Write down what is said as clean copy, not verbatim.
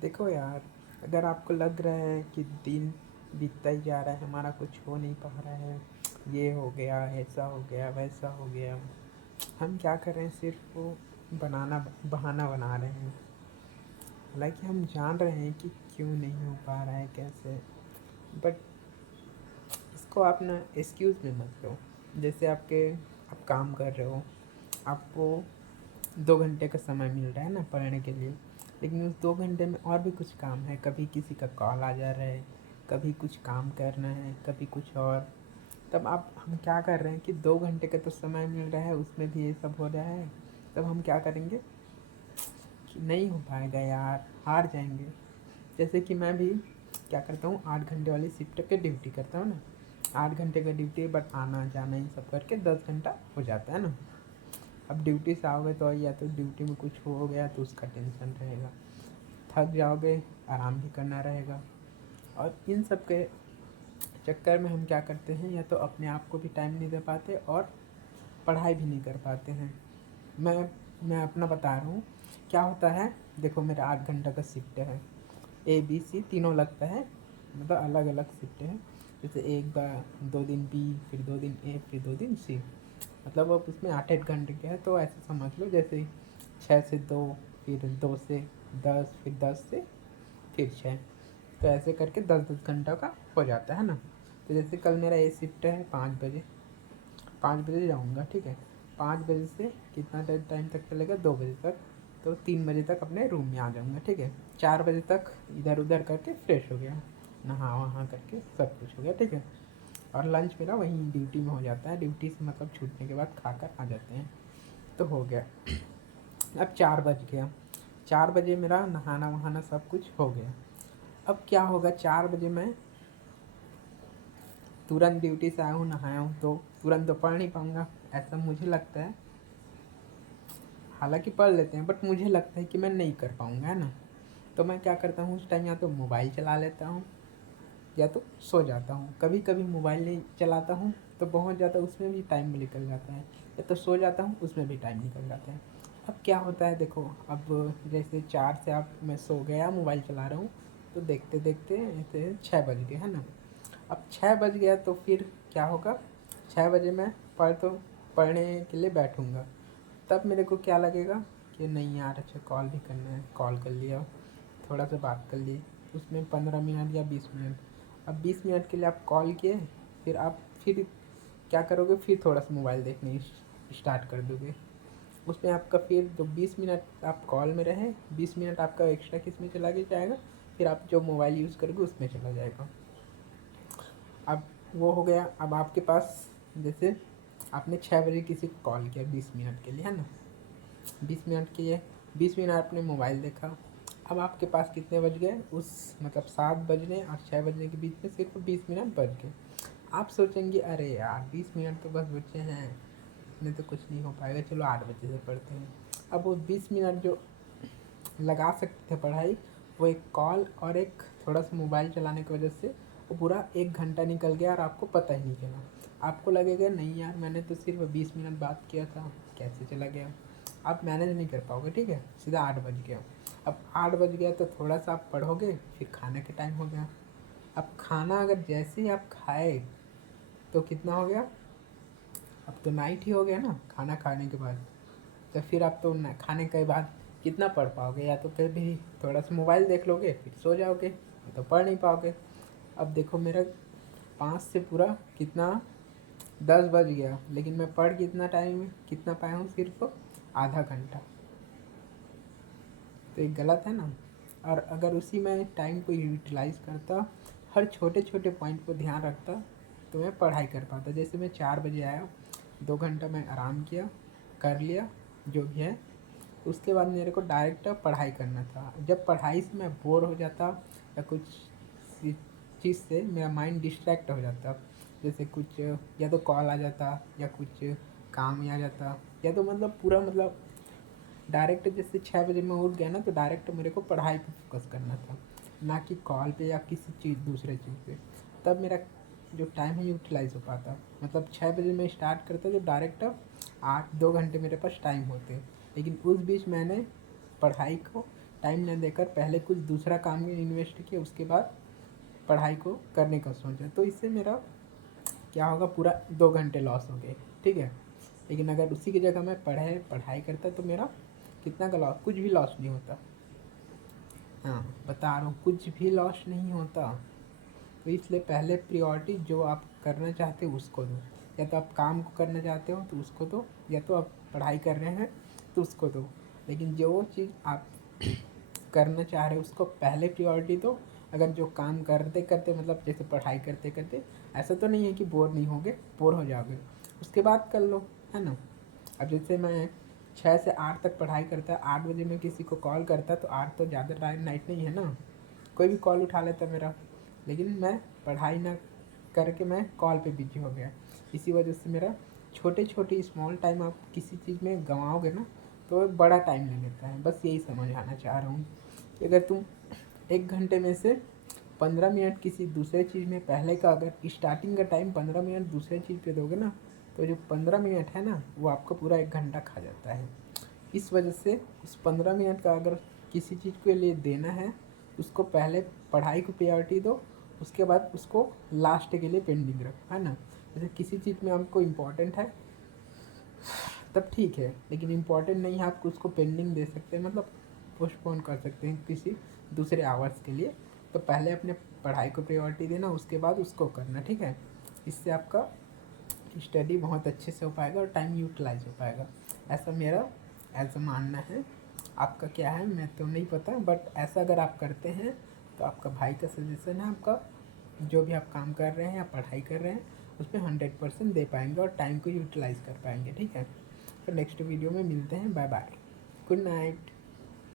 देखो यार, अगर आपको लग रहा है कि दिन बीतता ही जा रहा है, हमारा कुछ हो नहीं पा रहा है, ये हो गया, ऐसा हो गया, वैसा हो गया, हम क्या कर रहे हैं, सिर्फ वो बहाना बना रहे हैं। हालांकि हम जान रहे हैं कि क्यों नहीं हो पा रहा है, कैसे। बट इसको आप ना एक्सक्यूज़ में मत लो। जैसे आप काम कर रहे हो, आपको 2 घंटे का समय मिल रहा है ना पढ़ने के लिए, लेकिन उस 2 घंटे में और भी कुछ काम है। कभी किसी का कॉल आ जा रहा है, कभी कुछ काम करना है, कभी कुछ और। तब आप हम क्या कर रहे हैं कि 2 घंटे का तो समय मिल रहा है, उसमें भी ये सब हो रहा है। तब हम क्या करेंगे कि नहीं हो पाएगा यार, हार जाएंगे। जैसे कि मैं भी क्या करता हूँ, 8 घंटे वाली शिफ्ट के ड्यूटी करता हूँ ना। 8 घंटे का ड्यूटी है, बट आना जाना इन सब करके 10 घंटा हो जाता है ना। अब ड्यूटी से आओगे तो या तो ड्यूटी में कुछ हो गया तो उसका टेंशन रहेगा, थक जाओगे, आराम भी करना रहेगा। और इन सब के चक्कर में हम क्या करते हैं, या तो अपने आप को भी टाइम नहीं दे पाते और पढ़ाई भी नहीं कर पाते हैं। मैं मैं अपना बता रहा हूँ क्या होता है। देखो, मेरा 8 घंटा का शिफ्ट है, ए बी सी तीनों लगता है, मतलब अलग अलग शिफ्ट है। जैसे एक बार 2 दिन बी, फिर 2 दिन ए, फिर 2 दिन सी, मतलब अब उसमें 8 8 घंटे के है। तो ऐसे समझ लो जैसे 6 से 2, फिर 2 से 10, फिर 10 से फिर 6। तो ऐसे करके 10 10 घंटा का हो जाता है ना। तो जैसे कल मेरा ए शिफ्ट है 5 बजे, 5 बजे जाऊँगा, ठीक है। 5 बजे से कितना टाइम तक चलेगा, 2 बजे तक। तो 3 बजे तक अपने रूम में आ जाऊँगा, ठीक है। 4 बजे तक इधर उधर करके फ्रेश हो गया, नहा वहा करके सब कुछ हो गया, ठीक है। और लंच मेरा वहीं ड्यूटी में हो जाता है, ड्यूटी से मतलब छूटने के बाद खा कर आ जाते हैं। तो हो गया। अब 4 बज गया, 4 बजे मेरा नहाना वहाना सब कुछ हो गया। अब क्या होगा, 4 बजे मैं तुरंत ड्यूटी से आया हूँ, नहाया हूँ, तो तुरंत तो पढ़ नहीं पाऊँगा, ऐसा मुझे लगता है। हालांकि पढ़ लेते हैं, बट मुझे लगता है कि मैं नहीं कर पाऊँगा, है ना। तो मैं क्या करता हूँ उस टाइम, या तो मोबाइल चला लेता हूँ या तो सो जाता हूँ। कभी कभी मोबाइल नहीं चलाता हूँ तो बहुत ज़्यादा उसमें भी टाइम निकल जाता है, या तो सो जाता हूँ, उसमें भी टाइम निकल जाता है। अब क्या होता है, देखो, अब जैसे 4 से आप मैं सो गया, मोबाइल चला रहा हूँ, तो देखते देखते ऐसे 6 बज गए, है ना। अब 6 बज गया तो फिर क्या होगा, 6 बजे मैं पढ़ने के लिए बैठूँगा। तब मेरे को क्या लगेगा कि नहीं यार, अच्छा कॉल भी करना है, कॉल कर लिया, थोड़ा सा बात कर ली, उसमें 15 मिनट या 20 मिनट। अब 20 मिनट के लिए आप कॉल किए, फिर आप फिर क्या करोगे, फिर थोड़ा सा मोबाइल देखने स्टार्ट कर दोगे। उसमें आपका फिर जो 20 मिनट आप कॉल में रहे, 20 मिनट आपका एक्स्ट्रा किस में चला जाएगा, फिर आप जो मोबाइल यूज़ करोगे उसमें चला जाएगा। अब वो हो गया। अब आपके पास जैसे आपने 6 बजे किसी को कॉल किया 20 मिनट के लिए, है ना। 20 मिनट किए, 20 मिनट आपने मोबाइल देखा। अब आपके पास कितने बज गए, उस मतलब 7 बजने और 6 बजने के बीच में सिर्फ 20 मिनट बच गए। आप सोचेंगे अरे यार 20 मिनट तो बस बचे हैं, इतने तो कुछ नहीं हो पाएगा, चलो 8 बजे से पढ़ते हैं। अब वो 20 मिनट जो लगा सकते थे पढ़ाई, वो एक कॉल और एक थोड़ा सा मोबाइल चलाने की वजह से वो पूरा 1 घंटा निकल गया और आपको पता ही नहीं चला। आपको लगेगा नहीं यार, मैंने तो सिर्फ 20 मिनट बात किया था, कैसे चला गया। आप मैनेज नहीं कर पाओगे, ठीक है। सीधा 8 बज गया। अब 8 बज गया तो थोड़ा सा आप पढ़ोगे, फिर खाने का टाइम हो गया। अब खाना अगर जैसे ही आप खाए तो कितना हो गया, अब तो नाइट ही हो गया ना खाना खाने के बाद। तो फिर आप तो खाने के बाद कितना पढ़ पाओगे, या तो फिर भी थोड़ा सा मोबाइल देख लोगे, फिर सो जाओगे, या तो पढ़ नहीं पाओगे। अब देखो, मेरा 5 से पूरा कितना 10 बज गया, लेकिन मैं पढ़ कितना पाया हूँ, सिर्फ आधा घंटा। तो ये गलत है ना। और अगर उसी में टाइम को यूटिलाइज़ करता, हर छोटे छोटे पॉइंट को ध्यान रखता, तो मैं पढ़ाई कर पाता। जैसे मैं 4 बजे आया, 2 घंटा मैं आराम किया, कर लिया जो भी है। उसके बाद मेरे को डायरेक्ट पढ़ाई करना था। जब पढ़ाई से मैं बोर हो जाता या कुछ चीज़ से मेरा माइंड डिस्ट्रैक्ट हो जाता, जैसे कुछ या तो कॉल आ जाता या कुछ काम ही आ जाता, या तो मतलब पूरा मतलब डायरेक्ट जैसे 6 बजे मैं उठ गया ना, तो डायरेक्ट मेरे को पढ़ाई पे फोकस करना था, ना कि कॉल पे या किसी चीज़ दूसरे चीज़ पे। तब मेरा जो टाइम है यूटिलाइज़ हो पाता। मतलब 6 बजे मैं स्टार्ट करता तो डायरेक्ट 8 2 घंटे मेरे पास टाइम होते। लेकिन उस बीच मैंने पढ़ाई को टाइम न देकर पहले कुछ दूसरा काम में इन्वेस्ट किया, उसके बाद पढ़ाई को करने का सोचा, तो इससे मेरा क्या होगा, पूरा 2 घंटे लॉस हो गए, ठीक है। लेकिन अगर उसी की जगह मैं पढ़ाई करता तो मेरा कितना का लॉस, कुछ भी लॉस नहीं होता। हाँ बता रहा हूँ, कुछ भी लॉस नहीं होता। तो इसलिए पहले प्रायोरिटी जो आप करना चाहते हो उसको दो। या तो आप काम को करना चाहते हो तो उसको दो, या तो आप पढ़ाई कर रहे हैं तो उसको दो। लेकिन जो चीज़ आप करना चाह रहे हो उसको पहले प्रायोरिटी दो। अगर जो काम करते करते, मतलब जैसे पढ़ाई करते करते, ऐसा तो नहीं है कि बोर नहीं होगे, बोर हो जाओगे, उसके बाद कर लो, है ना। अब जैसे मैं 6 से 8 तक पढ़ाई करता, 8 बजे मैं किसी को कॉल करता, तो 8 तो ज़्यादा नाइट नहीं है ना, कोई भी कॉल उठा लेता मेरा। लेकिन मैं पढ़ाई ना करके मैं कॉल पे बिजी हो गया। इसी वजह से मेरा छोटे छोटे स्मॉल टाइम आप किसी चीज़ में गंवाओगे ना तो बड़ा टाइम ले लेता है। बस यही समझाना चाह रहा हूँ कि अगर तुम 1 घंटे में से 15 मिनट किसी दूसरे चीज़ में, पहले का अगर स्टार्टिंग का टाइम 15 मिनट दूसरे चीज़ पे दोगे ना, तो जो 15 मिनट है ना वो आपको पूरा 1 घंटा खा जाता है। इस वजह से उस 15 मिनट का अगर किसी चीज़ के लिए देना है, उसको पहले पढ़ाई को प्रायोरिटी दो, उसके बाद उसको लास्ट के लिए पेंडिंग रखो, है ना। जैसे किसी चीज़ में आपको इम्पोर्टेंट है तब ठीक है, लेकिन इम्पोर्टेंट नहीं है आप उसको पेंडिंग दे सकते हैं, मतलब पोस्टपोन कर सकते हैं किसी दूसरे आवर्स के लिए। तो पहले अपने पढ़ाई को प्रायोरिटी देना, उसके बाद उसको करना, ठीक है। इससे आपका स्टडी बहुत अच्छे से हो पाएगा और टाइम यूटिलाइज हो पाएगा। ऐसा मेरा ऐसा मानना है। आपका क्या है मैं तो नहीं पता, बट ऐसा अगर आप करते हैं तो आपका भाई का सजेशन है, आपका जो भी आप काम कर रहे हैं या पढ़ाई कर रहे हैं उसमें 100% दे पाएंगे और टाइम को यूटिलाइज कर पाएंगे, ठीक है। तो नेक्स्ट वीडियो में मिलते हैं, बाय बाय, गुड नाइट।